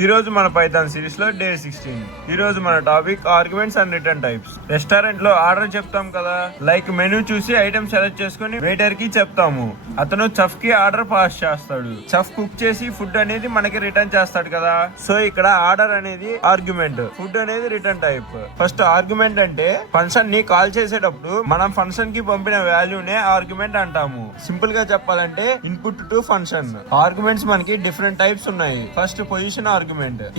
ఈ రోజు మన పైథాన్ సిరీస్ లో డే 16. ఈ రోజు మన topic arguments and return types. Restaurant లో ఆర్డర్ చెప్తాం కదా, లైక్ మెనూ చూసి ఐటమ్ సెలెక్ట్ చేసుకుని వెయిటర్ కి చెప్తాము. అతను చెఫ్ కి ఆర్డర్ పాస్ చేస్తాడు. చెఫ్ కుక్ చేసి ఫుడ్ అనేది మనకి రిటర్న్ చేస్తాడు కదా. సో ఇక్కడ ఆర్డర్ అనేది ఆర్గ్యుమెంట్, ఫుడ్ అనేది రిటర్న్ టైప్. ఫస్ట్ ఆర్గ్యుమెంట్ అంటే ఫంక్షన్ ని కాల్ చేసేటప్పుడు మనం ఫంక్షన్ కి పంపిన వాల్యూనే ఆర్గ్యుమెంట్ అంటాము. సింపుల్ గా చెప్పాలంటే ఇన్పుట్ టు ఫంక్షన్. ఆర్గ్యుమెంట్స్ మనకి డిఫరెంట్ టైప్స్ ఉన్నాయి. ఫస్ట్ పొజిషన్ ఆర్గ్యుమెంట్,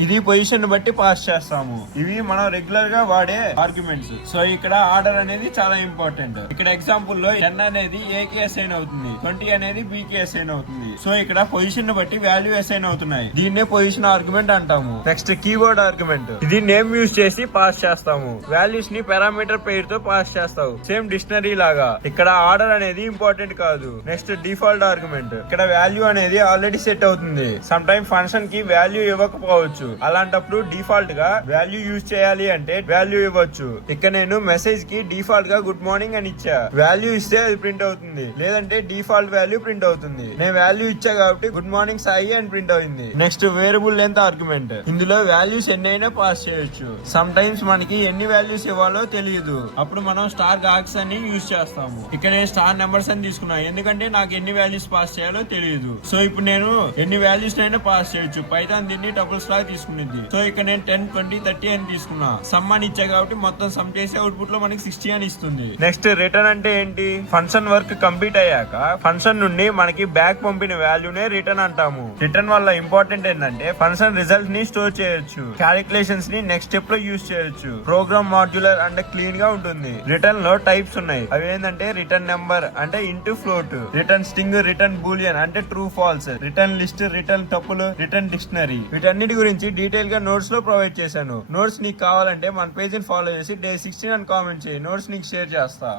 ఇది పొజిషన్ బట్టి పాస్ చేస్తాము. ఇవి మనం రెగ్యులర్ గా వాడే ఆర్గ్యుమెంట్స్. సో ఇక్కడ ఆర్డర్ అనేది చాలా ఇంపార్టెంట్. ఇక్కడ ఎగ్జాంపుల్ లో 10 అనేది ఏ కి అసైన్ అవుతుంది, 20 అనేది బి కి అసైన్ అవుతుంది. సో ఇక్కడ పొజిషన్ బట్టి వాల్యూ అసైన్ అవుతున్నాయి. దీన్నే పొజిషన్ ఆర్గ్యుమెంట్ అంటాము. నెక్స్ట్ కీవర్డ్ ఆర్గ్యుమెంట్, ఇది నేమ్ యూజ్ చేసి పాస్ చేస్తాము. వాల్యూస్ ని పారామీటర్ పేరు తో పాస్ చేస్తావు, సేమ్ డిక్షనరీ లాగా. ఇక్కడ ఆర్డర్ అనేది ఇంపార్టెంట్ కాదు. నెక్స్ట్ డిఫాల్ట్ ఆర్గ్యుమెంట్, ఇక్కడ వాల్యూ అనేది ఆల్రెడీ సెట్ అవుతుంది. సమ్ టైమ్ ఫంక్షన్ కి వాల్యూ ఇవ్వకపోవచ్చు. అలాంటప్పుడు డిఫాల్ట్ గా వాల్యూ యూజ్ చేయాలి అంటే వాల్యూ ఇవ్వచ్చు. ఇక్కడ నేను మెసేజ్ కి డిఫాల్ట్ గా గుడ్ మార్నింగ్ అని ఇచ్చా. వాల్యూ ఇస్తే అది ప్రింట్ అవుతుంది, లేదంటే డిఫాల్ట్ వాల్యూ ప్రింట్ అవుతుంది. నేను వాల్యూ ఇచ్చా కాబట్టి గుడ్ మార్నింగ్ సాయి అని ప్రింట్ అయింది. నెక్స్ట్ వేరియబుల్ లెంత్ ఆర్గ్యుమెంట్, ఇందులో వాల్యూస్ ఎన్ని అయినా పాస్ చేయొచ్చు. సమ్ టైమ్స్ మనకి ఎన్ని వాల్యూస్ ఇవ్వాలో తెలియదు, అప్పుడు మనం స్టార్ గాక్స్ అని యూజ్ చేస్తాము. ఇక్కడ నేను స్టార్ నెంబర్స్ అని తీసుకున్నా, ఎందుకంటే నాకు ఎన్ని వాల్యూస్ పాస్ చేయాలో తెలియదు. సో ఇప్పుడు నేను ఎన్ని వాల్యూస్ అయినా పాస్ చేయొచ్చు. పైథాన్ దీన్ని డబుల్స్ లాగా తీసుకునేది. సో ఇక్కడ నేను 10, 20, 30 అని తీసుకున్నా. సమ్ అని ఇచ్చా కాబట్టి మొత్తం సమ్ చేసి అవుట్పుట్ లో మనకి 60 అని ఇస్తుంది. నెక్స్ట్ రిటర్న్ అంటే ఏంటి, ఫంక్షన్ వర్క్ కంప్లీట్ అయ్యాక ఫంక్షన్ నుండి మనకి బ్యాక్ పంపిన వాల్యూనే రిటర్న్ అంటాము. రిటర్న్ వల్ల ఇంపార్టెంట్ ఏంటంటే ఫంక్షన్ రిజల్ట్ ని స్టోర్ చేయొచ్చు, క్యాలిక్యులేషన్స్ ని నెక్స్ట్ స్టెప్ లో యూజ్ చేయొచ్చు. ప్రోగ్రామ్ మాడ్యులర్ అంటే క్లీన్ గా ఉంటుంది. రిటర్న్ లో టైప్స్ ఉన్నాయి. అవి ఏంటంటే రిటర్న్ నెంబర్ అంటే int float, return string, return boolean అంటే true false, return list, return tuple, return dictionary. వీటన్నిటి గురించి డీటెయిల్ గా నోట్స్ లో ప్రొవైడ్ చేశాను. నోట్స్ నీకు కావాలంటే మన పేజ్ ని ఫాలో చేసి డే 16 అని కామెంట్ చేయి. నోట్స్ నీకు షేర్ చేస్తా.